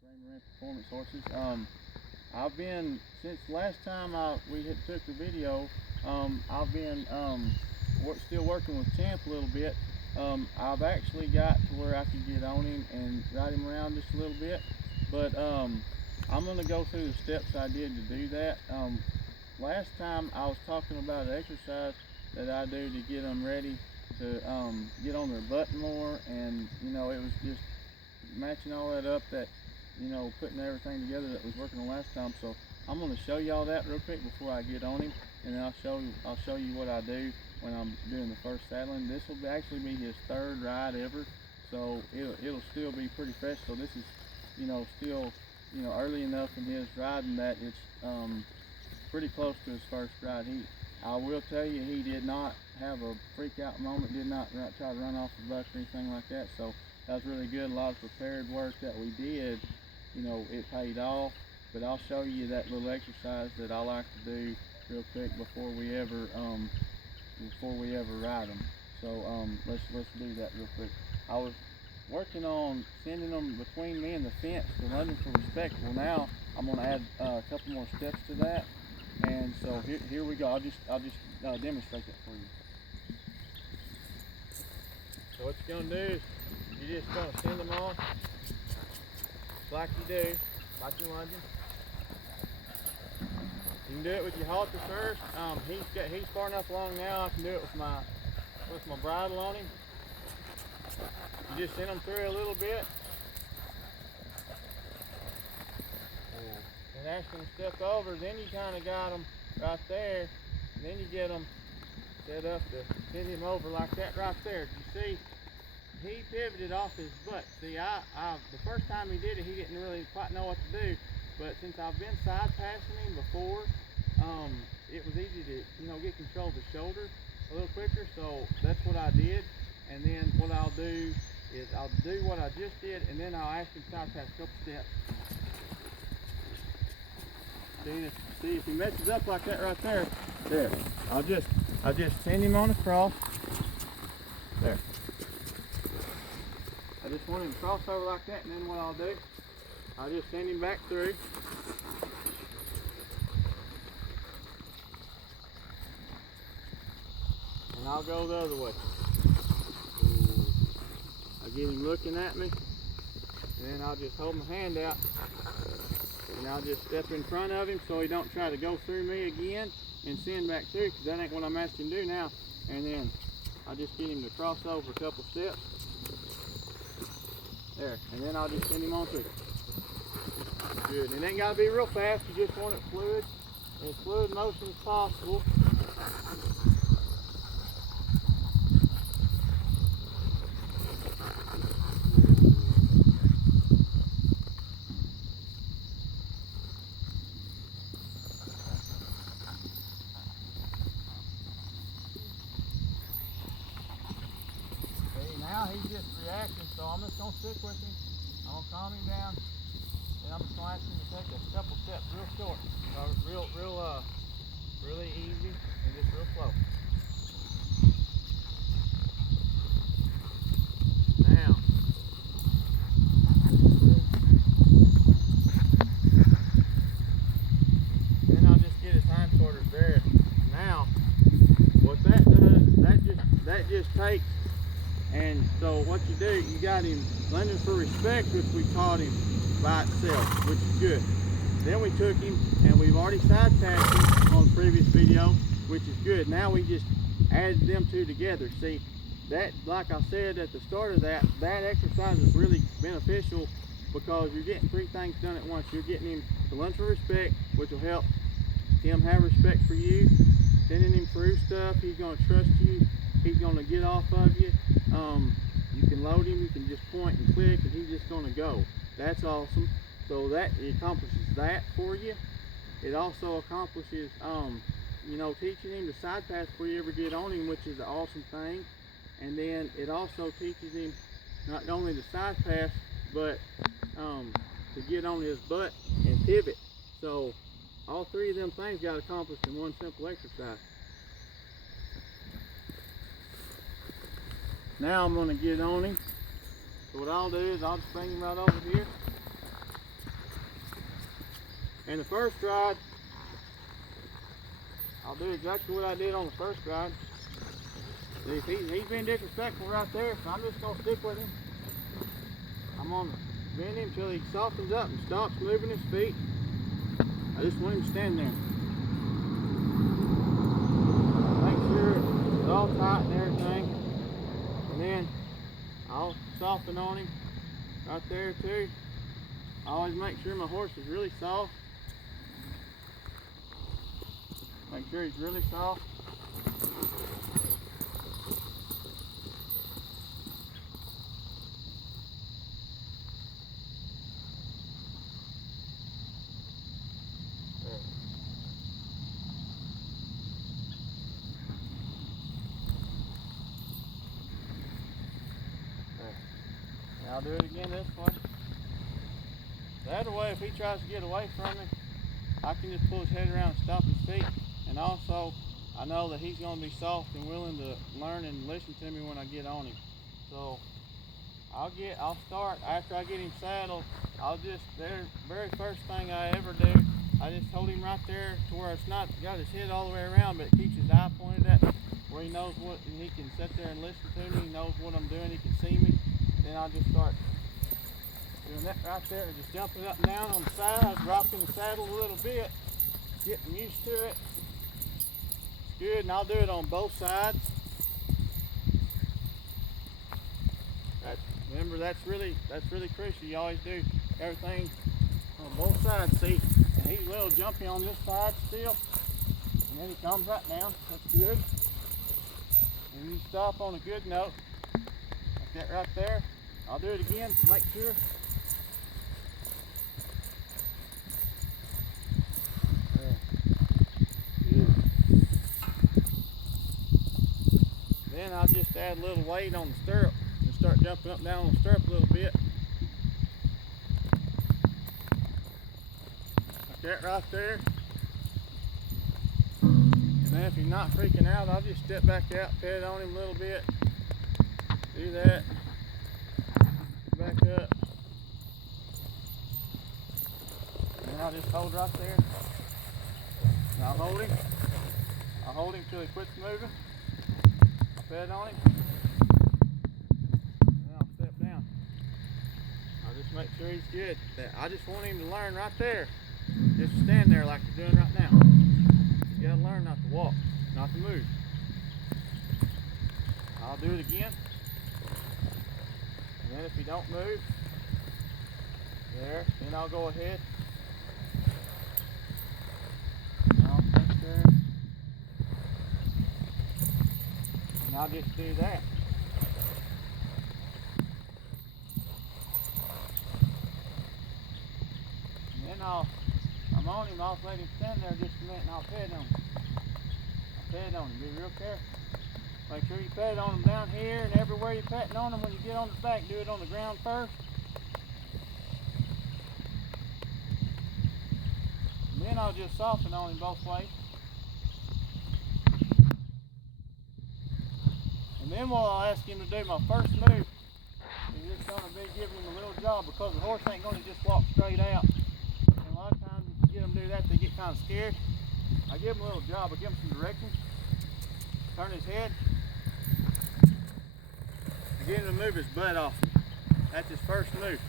Performance horses. I've been since last time we had took the video. I've been still working with Champ a little bit. I've actually got to where I can get on him and ride him around just a little bit, but I'm going to go through the steps I did to do that. Last time I was talking about an exercise that I do to get them ready to get on their butt more, and it was just matching all that up, that putting everything together that was working the last time. So I'm going to show you all that real quick before I get on him, and then I'll show you what I do when I'm doing the first saddling. This will actually be his third ride ever, so it'll still be pretty fresh. So this is still early enough in his riding that it's pretty close to his first ride. I will tell you, he did not have a freak out moment, did not try to run off the buck or anything like that. So that was really good. A lot of prepared work that we did, it paid off. But I'll show you that little exercise that I like to do real quick before we ever ride them. So let's do that real quick. I was working on sending them between me and the fence to London for respect. Well, now I'm going to add a couple more steps to that, and so here we go. I'll just demonstrate that for you. So what you're going to do is you're just going to send them off like you do, like you're lunging. You can do it with your halter first. He's far enough along now. I can do it with my bridle on him. You just send them through a little bit, and ask them to step over. Then you kind of got them right there, and then you get them set up to send him over like that right there. You see, he pivoted off his butt. See, the first time he did it, he didn't really quite know what to do. But since I've been side passing him before, it was easy to get control of the shoulder a little quicker. So that's what I did. And then what I'll do is I'll do what I just did, and then I'll ask him to side pass a couple steps. See if he messes up like that right there. There. I'll just send him on across. There. I just want him to cross over like that, and then what I'll do, I'll just send him back through. And I'll go the other way. I'll get him looking at me, and then I'll just hold my hand out, and I'll just step in front of him so he don't try to go through me again and send back through, because that ain't what I'm asking him to do now. And then I'll just get him to cross over a couple steps. There, and then I'll just send him on through. Good, and it ain't got to be real fast. You just want it fluid, as fluid motion as possible. Now he's just reacting, so I'm just going to stick with him. I'm going to calm him down, and I'm just going to ask him to take a couple steps real short, really easy, and just real slow. Now, then I'll just get his hindquarters there. Now, what that does, that just takes. And so what you do, you got him lunging for respect, which we taught him by itself, which is good. Then we took him, and we've already side passed him on the previous video, which is good. Now we just added them two together. See, that, like I said at the start of that exercise is really beneficial, because you're getting three things done at once. You're getting him to lunge for respect, which will help him have respect for you. Sending him through stuff, he's going to trust you. He's going to get off of you. You can load him, you can just point and click, and he's just going to go. That's awesome. So that it accomplishes that for you. It also accomplishes, teaching him to side pass before you ever get on him, which is an awesome thing. And then it also teaches him not only to side pass, but to get on his butt and pivot. So all three of them things got accomplished in one simple exercise. Now I'm going to get on him. So what I'll do is I'll just bring him right over here. And the first ride, I'll do exactly what I did on the first ride. See, he's been disrespectful right there, so I'm just gonna stick with him. I'm gonna bend him until he softens up and stops moving his feet. I just want him to stand there. Make sure it's all tight and everything. And then I'll soften on him right there too. I always make sure my horse is really soft. Make sure he's really soft. I'll do it again this way. That way, if he tries to get away from me, I can just pull his head around and stop his feet. And also, I know that he's going to be soft and willing to learn and listen to me when I get on him. So I'll start after I get him saddled. Very first thing I ever do, I just hold him right there to where it's not got his head all the way around, but it keeps his eye pointed at where he knows what, and he can sit there and listen to me. He knows what I'm doing. He can see me. Then I'll just start doing that right there, just jumping up and down on the sides, rocking the saddle a little bit, getting used to it. It's good, and I'll do it on both sides. Remember, that's really crucial. You always do everything on both sides. See, and he's a little jumpy on this side still, and then he comes right down. That's good. And you stop on a good note, like that right there. I'll do it again to make sure. Good. Then I'll just add a little weight on the stirrup and start jumping up and down on the stirrup a little bit. Like that right there. And then if he's not freaking out, I'll just step back out, pet on him a little bit. Do that. Back up. And I'll just hold right there. And I'll hold him. I'll hold him till he quits moving. I'll pet on him. And then I'll step down. I'll just make sure he's good. I just want him to learn right there. Just stand there like you're doing right now. You gotta learn not to walk, not to move. I'll do it again. And then if you don't move, there, then I'll go ahead. And I'll take there. And I'll just do that. And then I'm on him, I'll let him stand there just a minute and I'll pet on him. I'll pet on him, be real careful. Make sure you pet on them down here and everywhere you're petting on them. When you get on the back, do it on the ground first. And then I'll just soften on him both ways. And then what I'll ask him to do, my first move, is just going to be giving him a little jog, because the horse ain't going to just walk straight out. And a lot of times, if you get them to do that, they get kind of scared. I give him a little jog, I give him some direction. Turn his head. Get him to move his butt off. That's his first move.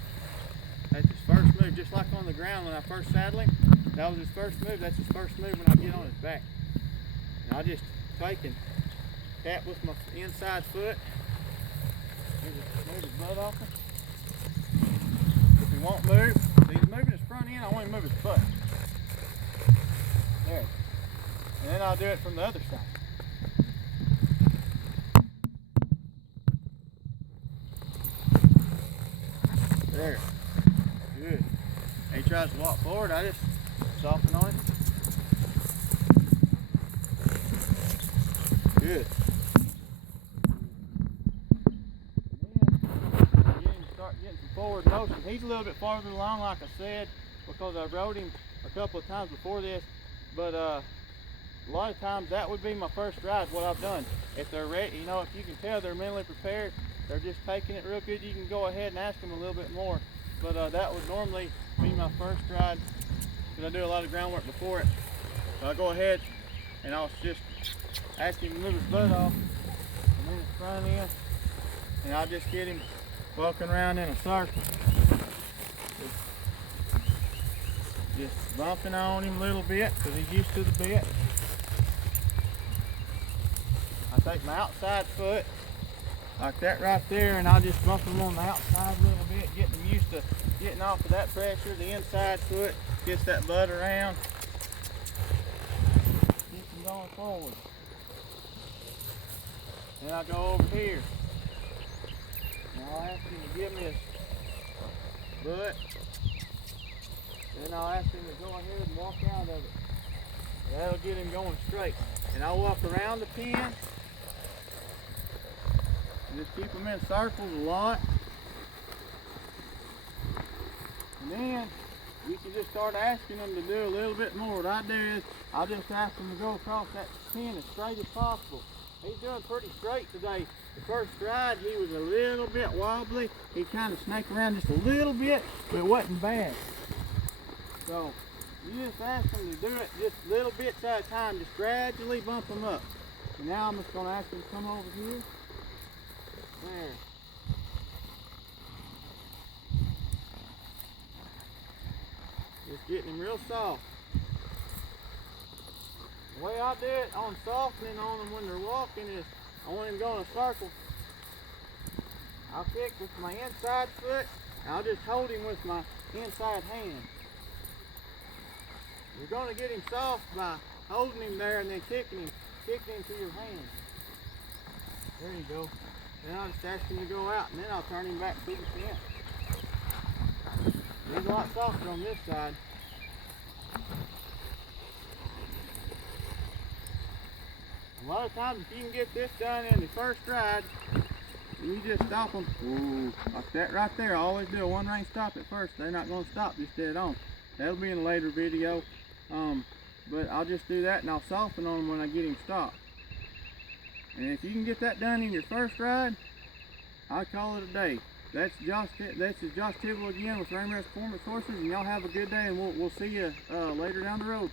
That's his first move. Just like on the ground when I first saddle him, that was his first move. That's his first move when I get on his back. And I just take and tap with my inside foot. Move his butt off him. If he won't move, if he's moving his front end, I want him to move his butt. There. And then I'll do it from the other side. There. Good. And he tries to walk forward, I just soften on him. Good. And then start getting some forward motion. He's a little bit farther along, like I said, because I rode him a couple of times before this. But a lot of times that would be my first ride, what I've done. If they're ready, you know, if you can tell they're mentally prepared, they're just taking it real good, you can go ahead and ask them a little bit more. But that would normally be my first ride because I do a lot of groundwork before it. So I'll go ahead and I'll just ask him to move his butt off and then his front end, and I'll just get him walking around in a circle. Just bumping on him a little bit because he's used to the bit. I take my outside foot like that right there, and I'll just bump him on the outside a little bit, getting him used to getting off of that pressure. The inside foot gets that butt around, keeps him going forward. Then I go over here. Now I'll ask him to give me his butt. Then I'll ask him to go ahead and walk out of it. That'll get him going straight. And I'll walk around the pen. And just keep him in circles a lot. And then you can just start asking them to do a little bit more. What I do is I'll just ask them to go across that pen as straight as possible. He's doing pretty straight today. The first stride he was a little bit wobbly. He kind of snaked around just a little bit, but it wasn't bad. So you just ask them to do it just little bits at a time, just gradually bump them up. And now I'm just going to ask them to come over here. There. Just getting him real soft. The way I do it on softening on them when they're walking is I want him going a circle. I'll kick with my inside foot, and I'll just hold him with my inside hand. You're going to get him soft by holding him there and then kicking him to your hand. There you go. Then I'll just ask him to go out, and then I'll turn him back to the fence. He's a lot softer on this side. A lot of times if you can get this done in the first ride, you just stop them. Ooh, like that right there. I always do a one range stop at first. They're not going to stop just dead on. That'll be in a later video. But I'll just do that and I'll soften on him when I get him stopped. And if you can get that done in your first ride, I'll call it a day. That's Josh Tibble again with Ramirez Performance Horses, and y'all have a good day, and we'll see you later down the road.